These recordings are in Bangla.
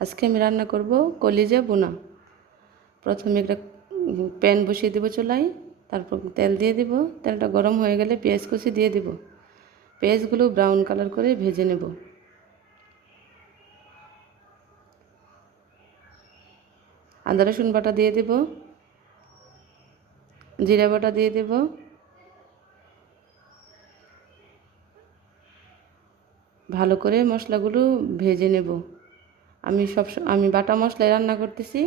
আজকে আমি রান্না করব কলিজা ভুনা। প্রথমে একটা প্যান বসিয়ে দেবো চুলায়, তারপর তেল দিয়ে দেব। তেলটা গরম হয়ে গেলে পেঁয়াজ কুচি দিয়ে দেব। পেঁয়াজগুলো ব্রাউন কালার করে ভেজে নেব। আদা রসুন বাটা দিয়ে দেব, জিরা বাটা দিয়ে দেব, ভালো করে মশলাগুলো ভেজে নেব। আমি বাটা মশলায় রান্না করতেছি।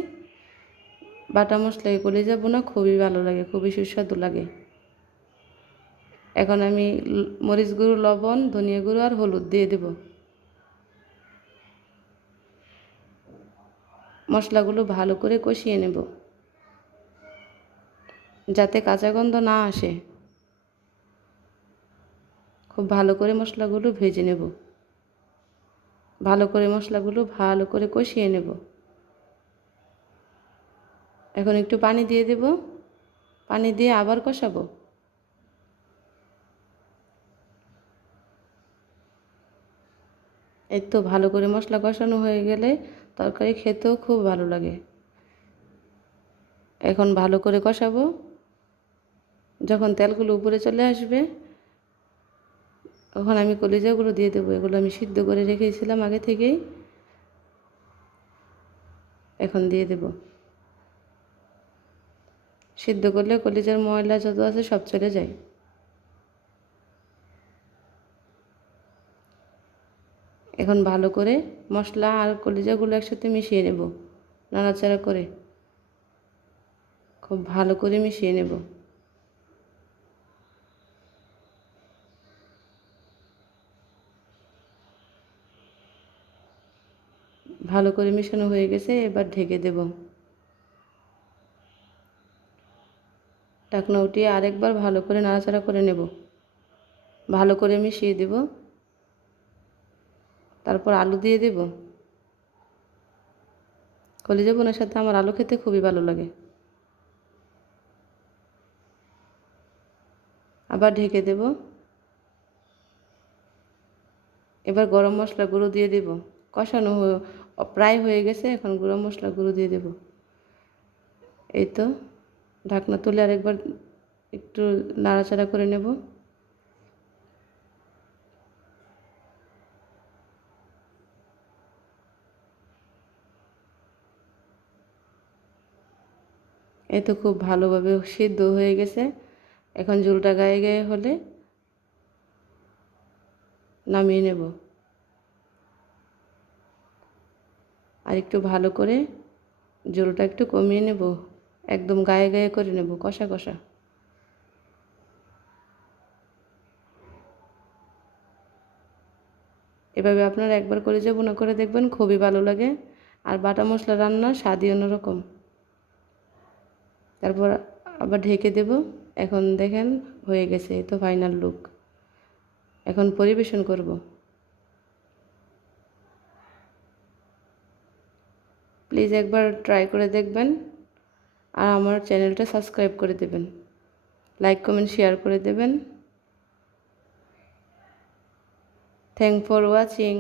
বাটা মশলায় কলিজা ভুনা খুবই ভালো লাগে, খুবই সুস্বাদু লাগে। এখন আমি মরিচ গুঁড়ো, লবণ, ধনিয়া গুঁড়ো আর হলুদ দিয়ে দেব। মশলাগুলো ভালো করে কষিয়ে নেব যাতে কাঁচা গন্ধ না আসে। খুব ভালো করে মশলাগুলো ভেজে নেব, ভালো করে মশলাগুলো ভালো করে কষিয়ে নেব। এখন একটু পানি দিয়ে দেব, পানি দিয়ে আবার কষাবো। এই তো ভালো করে মশলা কষানো হয়ে গেলে তরকারি খেতেও খুব ভালো লাগে। এখন ভালো করে কষাবো। যখন তেলগুলো উপরে চলে আসবে তখন আমি কলিজাগুলো দিয়ে দেবো। এগুলো আমি সিদ্ধ করে রেখেছিলাম আগে থেকেই, এখন দিয়ে দেব। সিদ্ধ করলে কলিজার ময়লা যত আছে সব চলে যায়। এখন ভালো করে মশলা আর কলিজাগুলো একসাথে মিশিয়ে নেব, নাড়াচাড়া করে খুব ভালো করে মিশিয়ে নেব। ভালো করে মিশানো হয়ে গেছে, এবার ঢেকে দেব। ঢাকনা উঠিয়ে আরেকবার ভালো করে নাড়াচাড়া করে নেব, ভালো করে মিশিয়ে দেব। তারপর আলু দিয়ে দেব। কলিজা ভুনার সাথে আমার আলু খেতে খুবই ভালো লাগে। আবার ঢেকে দেব। এবার গরম মশলা গুঁড়ো দিয়ে দেব। কষানো প্রায় হয়ে গেছে, এখন গরম মশলা গুঁড়ো দিয়ে দেব। এই তো ঢাকনা তুলে আরেকবার একটু নাড়াচাড়া করে নেব। এই তো খুব ভালোভাবে সিদ্ধ হয়ে গেছে। এখন ঝোলটা গায়ে গায়ে হলে নামিয়ে নেব। আর একটু ভালো করে ঝোলটা একটু কমিয়ে নেব, একদম গায়ে গায়ে করে নেব, কষা কষা। এভাবে আপনারা একবার কলিজা ভুনা করে দেখবেন, খুবই ভালো লাগে। আর বাটা মশলা রান্নার স্বাদই অন্যরকম। তারপর আবার ঢেকে দেব। এখন দেখেন হয়ে গেছে, এই তো ফাইনাল লুক। এখন পরিবেশন করব। প্লিজ একবার ট্রাই করে দেখবেন আর আমার চ্যানেলটা সাবস্ক্রাইব করে দেবেন, লাইক কমেন্ট শেয়ার করে দেবেন। Thank for watching.